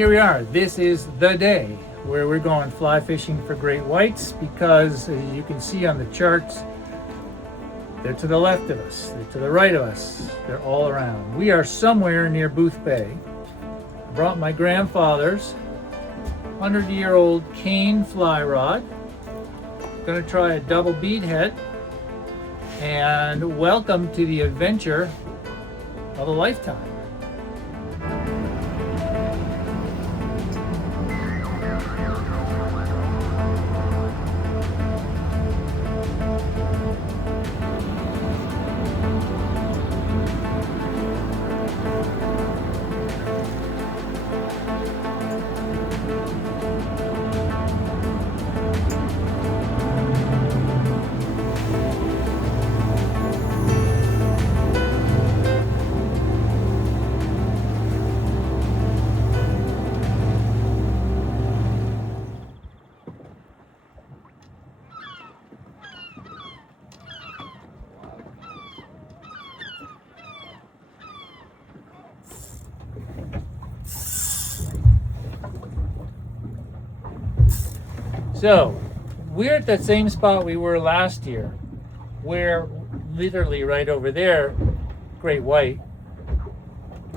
here we are. This is the day where we're going fly fishing for great whites because as you can see on the charts, they're to the left of us, they're to the right of us, they're all around. We are somewhere near Booth Bay. I brought my grandfather's 100-year-old cane fly rod. I'm gonna try a double bead head, and welcome to the adventure of a lifetime. So, we're at that same spot we were last year, where literally right over there, great white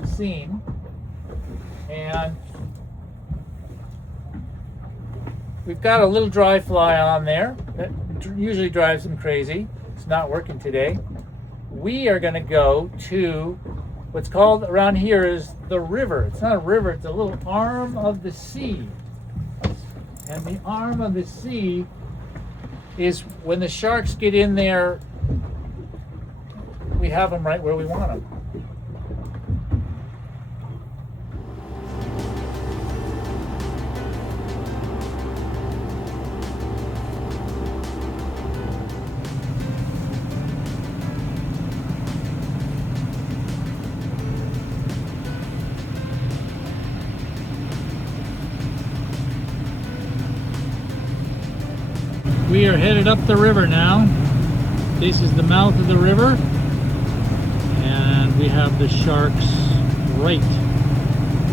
seen, and we've got a little dry fly on there that usually drives them crazy. It's not working today. We are going to go to what's called around here is the river. It's not a river, it's a little arm of the sea. And the arm of the sea is when the sharks get in there, we have them right where we want them. We are headed up the river now. This is the mouth of the river, and we have the sharks right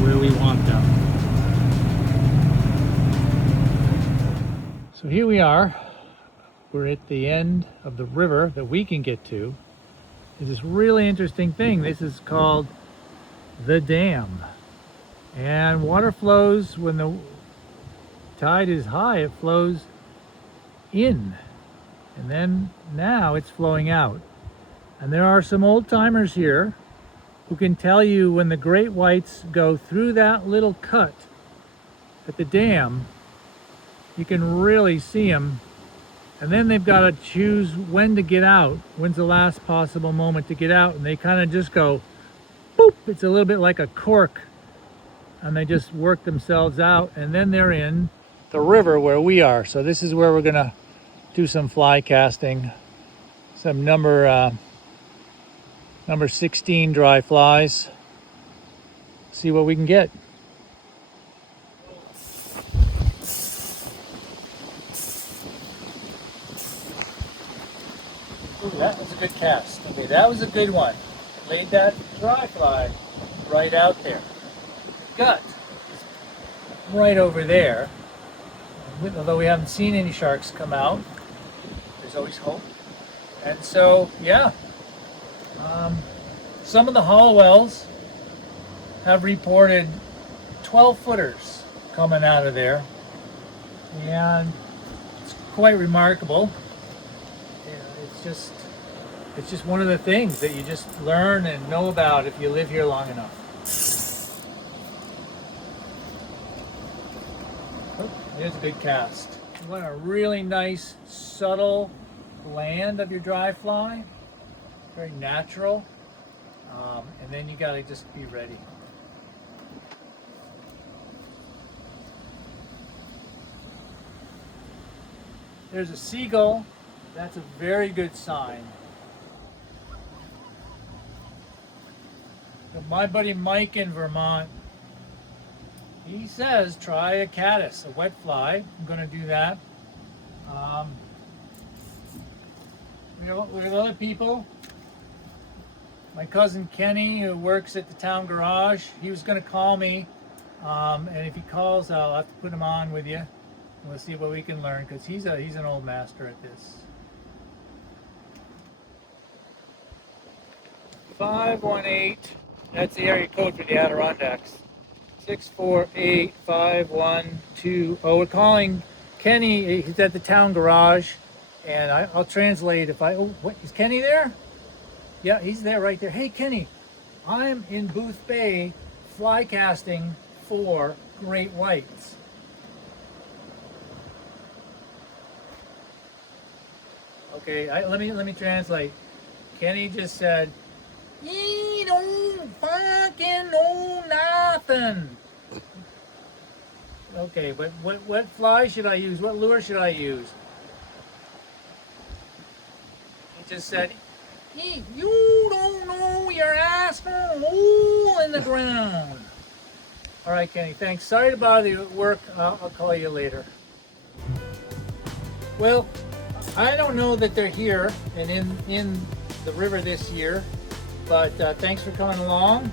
where we want them. So here we are. We're at the end of the river that we can get to. There's this really interesting thing. This is called the dam. And water flows when the tide is high, it flows in, and then now it's flowing out. And there are some old timers here who can tell you when the great whites go through that little cut at the dam, you can really see them, and then they've got to choose when to get out, when's the last possible moment to get out, and they kind of just go boop. It's a little bit like a cork, and they just work themselves out, and then they're in the river where we are. So this is where we're gonna do some fly casting, some number 16 dry flies, see what we can get. Ooh, that was a good cast. Okay, that was a good one. Laid that dry fly right out there. The gut is right over there. Although we haven't seen any sharks come out, there's always hope. And so, yeah, some of the Hallowells have reported 12-footers coming out of there, and it's quite remarkable. It's just one of the things that you just learn and know about if you live here long enough. There's a good cast. You want a really nice, subtle land of your dry fly, very natural, and then you gotta just be ready. There's a seagull. That's a very good sign. But my buddy Mike in Vermont, he says try a caddis, a wet fly. I'm going to do that. With other people, my cousin Kenny, who works at the town garage, he was going to call me And if he calls, I'll have to put him on with you. We'll see what we can learn, because he's an old master at this. 518, that's the area code for the Adirondacks. 648-5120. We're calling Kenny. He's at the town garage, and I'll translate if I. Oh, what, is Kenny there? Yeah, he's there right there. Hey, Kenny, I'm in Booth Bay fly casting for great whites. Okay, let me translate. Kenny just said, "He don't fucking know nothing." Okay, but what fly should I use? What lure should I use? He just said, "You don't know your ass for a hole in the ground." All right, Kenny, thanks. Sorry to bother you at work. I'll call you later. Well, I don't know that they're here and in the river this year, but thanks for coming along.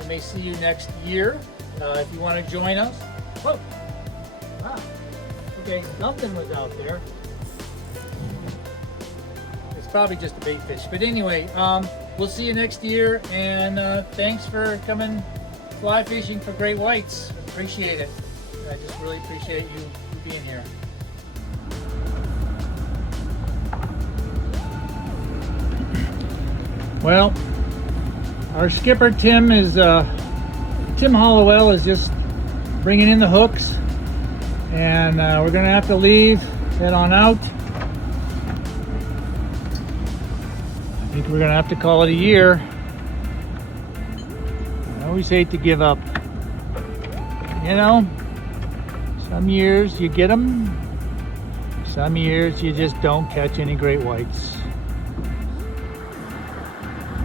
We may see you next year if you want to join us. Whoa! Wow. Okay, something was out there. It's probably just a bait fish. But anyway, we'll see you next year, and thanks for coming fly fishing for great whites. Appreciate it. I just really appreciate you being here. Well, our skipper Tim Hallowell is just bringing in the hooks, and we're gonna have to leave, head on out. I think we're gonna have to call it a year. I always hate to give up. You know, some years you get them, some years you just don't catch any great whites.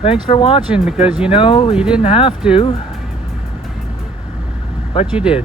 Thanks for watching, because you know you didn't have to, but you did.